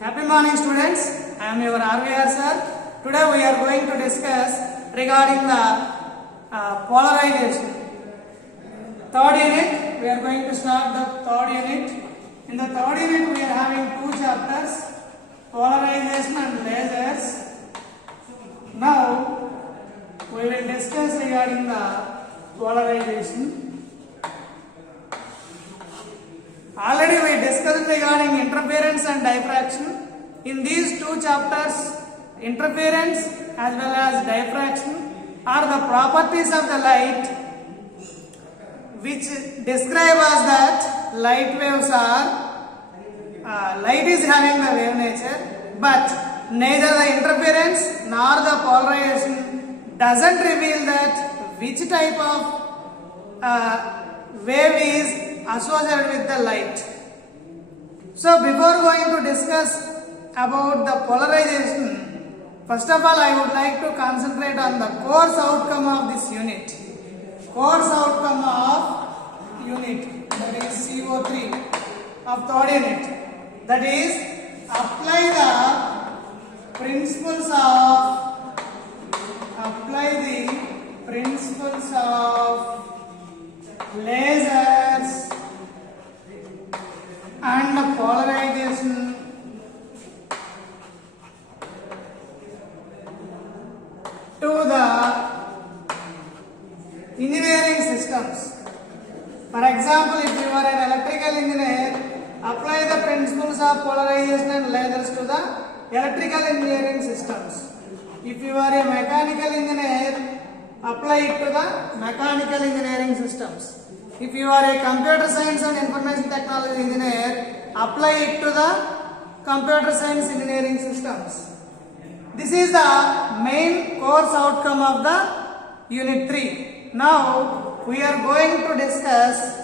Happy morning, students. I am your RVR sir. Today we are going to discuss regarding the polarization. Third unit, we are going to start the third unit. In the third unit, we are having two chapters, polarization and lasers. Now, we will discuss regarding the polarization. Already we discussed regarding interference and diffraction. In these two chapters, interference as well as diffraction are the properties of the light which describe us that light waves are, light is having the wave nature, but neither the interference nor the polarization doesn't reveal that which type of wave is associated with the light. So before going to discuss about the polarization, first of all I would like to concentrate on the course outcome of this unit. Course outcome of unit, that is CO3 of third unit, that is apply the principles of lasers and polarization to the engineering systems. For example, if you are an electrical engineer, apply the principles of polarization and lasers to the electrical engineering systems. If you are a mechanical engineer, apply it to the mechanical engineering systems. If you are a computer science and information technology engineer, apply it to the computer science engineering systems. This is the main course outcome of the unit 3. Now we are going to discuss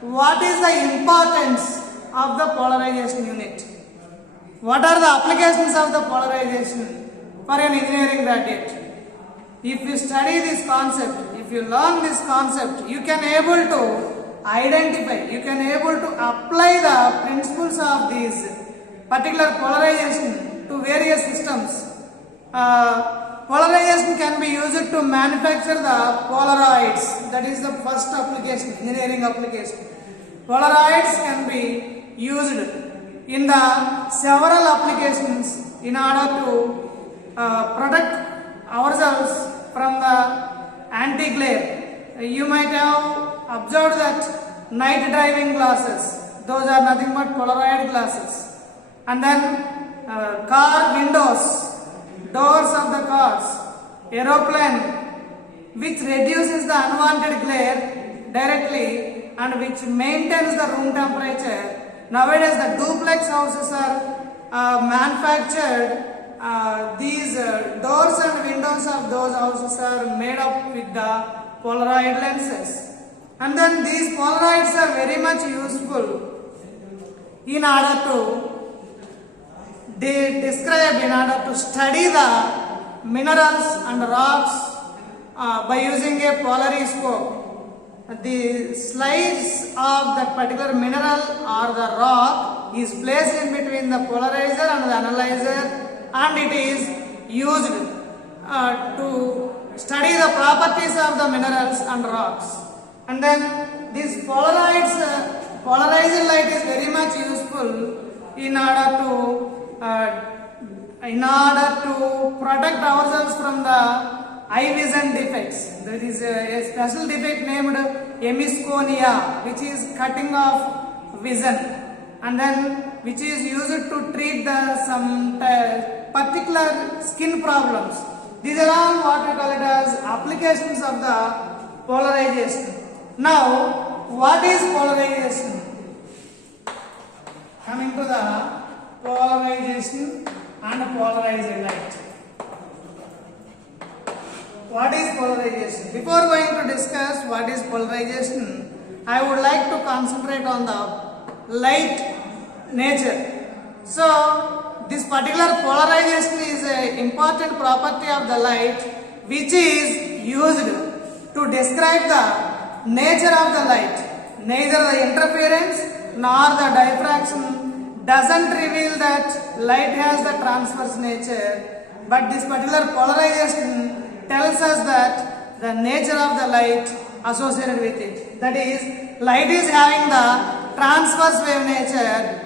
what is the importance of the polarization unit. What are the applications of the polarization for an engineering graduate? If you study this concept, if you learn this concept, you can able to identify, you can able to apply the principles of this particular polarization to various systems. Polarization can be used to manufacture the Polaroids. That is the first application, engineering application. Polaroids can be used in the several applications in order to protect ourselves from the anti-glare. You might have observed that night driving glasses, those are nothing but Polaroid glasses. And then car windows, doors of the cars, aeroplane, which reduces the unwanted glare directly and which maintains the room temperature. Nowadays the duplex houses are manufactured. These doors and windows of those houses are made up with the Polaroid lenses, and then these Polaroids are very much useful in order to describe, in order to study the minerals and rocks by using a polariscope. The slice of that particular mineral or the rock is placed in between the polarizer and the analyzer, and it is used to study the properties of the minerals and rocks. And then this polarized light is very much useful in order to protect ourselves from the eye vision defects. There is a special defect named hemiskonia, which is cutting off vision, and then which is used to treat some particular skin problems. These are all what we call it as applications of the polarization. Now, what is polarization? Coming to the polarization and polarized light. What is polarization? Before going to discuss what is polarization, I would like to concentrate on the light nature. So, this particular polarization is an important property of the light which is used to describe the nature of the light. Neither the interference nor the diffraction doesn't reveal that light has the transverse nature, but this particular polarization tells us that the nature of the light associated with it. That is, light is having the transverse wave nature.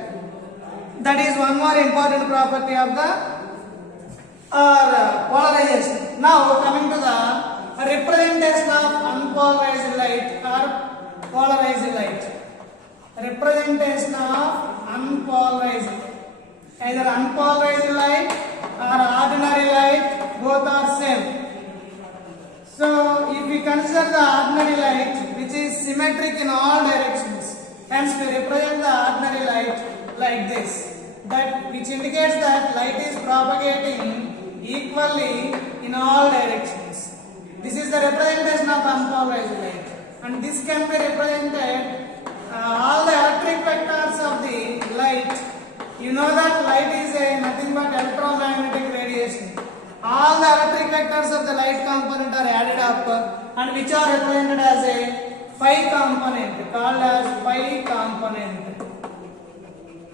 That is one more important property of the polarization. Now coming to the representation of unpolarized light or polarized light. Representation of unpolarized, either unpolarized light or ordinary light, both are same. So if we consider the ordinary light which is symmetric in all directions, hence we represent the ordinary light like this, that which indicates that light is propagating equally in all directions. This is the representation of unpolarized light, and this can be represented all the electric vectors of the light. You know that light is nothing but electromagnetic radiation. All the electric vectors of the light component are added up and which are represented as a phi component, called as phi component,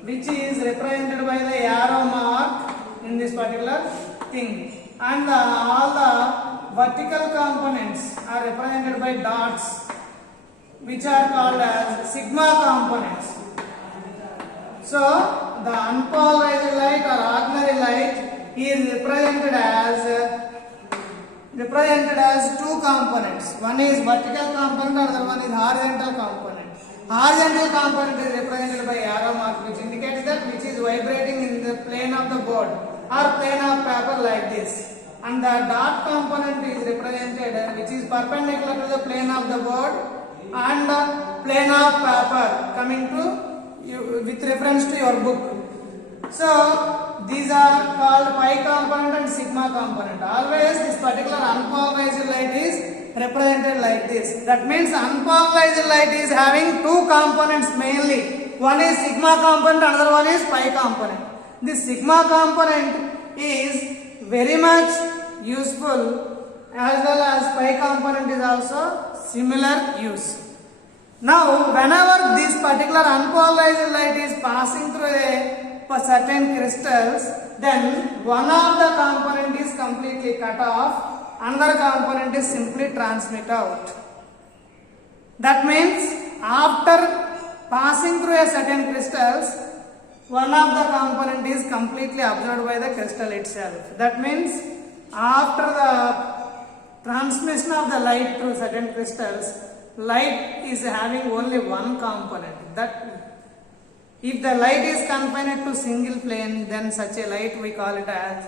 which is represented by the arrow mark in this particular thing, and all the vertical components are represented by dots, which are called as sigma components. So the unpolarized light or ordinary light is represented as two components. One is vertical component, another one is horizontal component. Horizontal component is represented by arrow mark, which indicates that which is vibrating in the plane of the board or plane of paper like this. And the dot component is represented which is perpendicular to the plane of the board and the plane of paper coming to you with reference to your book. So these are called pi component and sigma component. Always this particular unpolarized light is represented like this. That means unpolarized light is having two components mainly. One is sigma component, another one is pi component. This sigma component is very much useful, as well as pi component is also similar use. Now whenever this particular unpolarized light is passing through a certain crystals, then one of the component is completely cut off, another component is simply transmit out. That means after passing through a certain crystals, one of the component is completely absorbed by the crystal itself. That means after the transmission of the light through certain crystals, light is having only one component. That if the light is confined to single plane, then such a light we call it as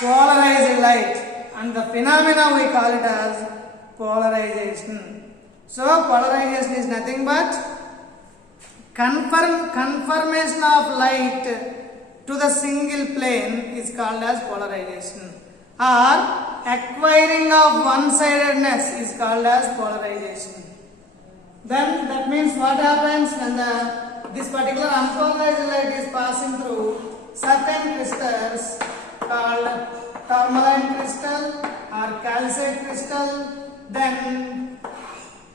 polarized light, and the phenomena we call it as polarization. So polarization is nothing but conformation of light to the single plane is called as polarization, or acquiring of one-sidedness is called as polarization. Then that means what happens when this particular unpolarized light is passing through certain crystals called tourmaline crystal or calcite crystal, then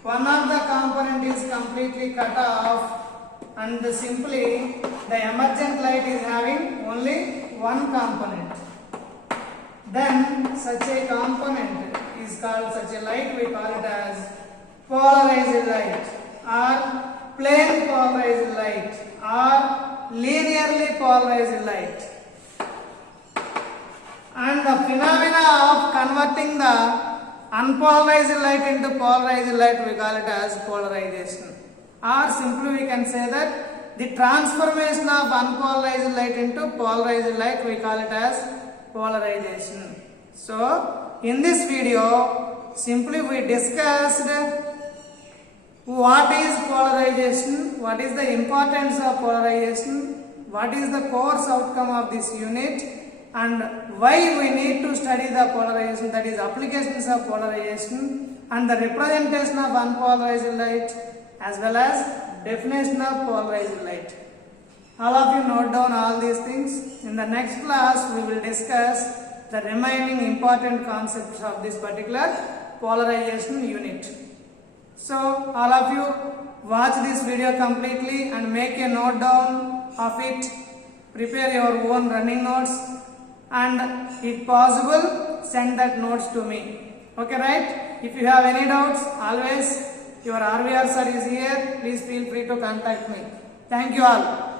one of the component is completely cut off, and simply the emergent light is having only one component. Then such a component is called, such a light we call it as polarized light, or plane polarized light, or linearly polarized light. And the phenomena of converting the unpolarized light into polarized light we call it as polarization, or simply we can say that the transformation of unpolarized light into polarized light we call it as polarization. So in this video simply we discussed what is polarization, what is the importance of polarization, what is the course outcome of this unit, and why we need to study the polarization, that is applications of polarization, and the representation of unpolarized light, as well as definition of polarized light. All of you note down all these things. In the next class we will discuss the remaining important concepts of this particular polarization unit. So all of you watch this video completely and make a note down of it prepare your own running notes, and if possible send that notes to me. Okay, right? If you have any doubts, always your RVR sir is here. Please feel free to contact me. Thank you all.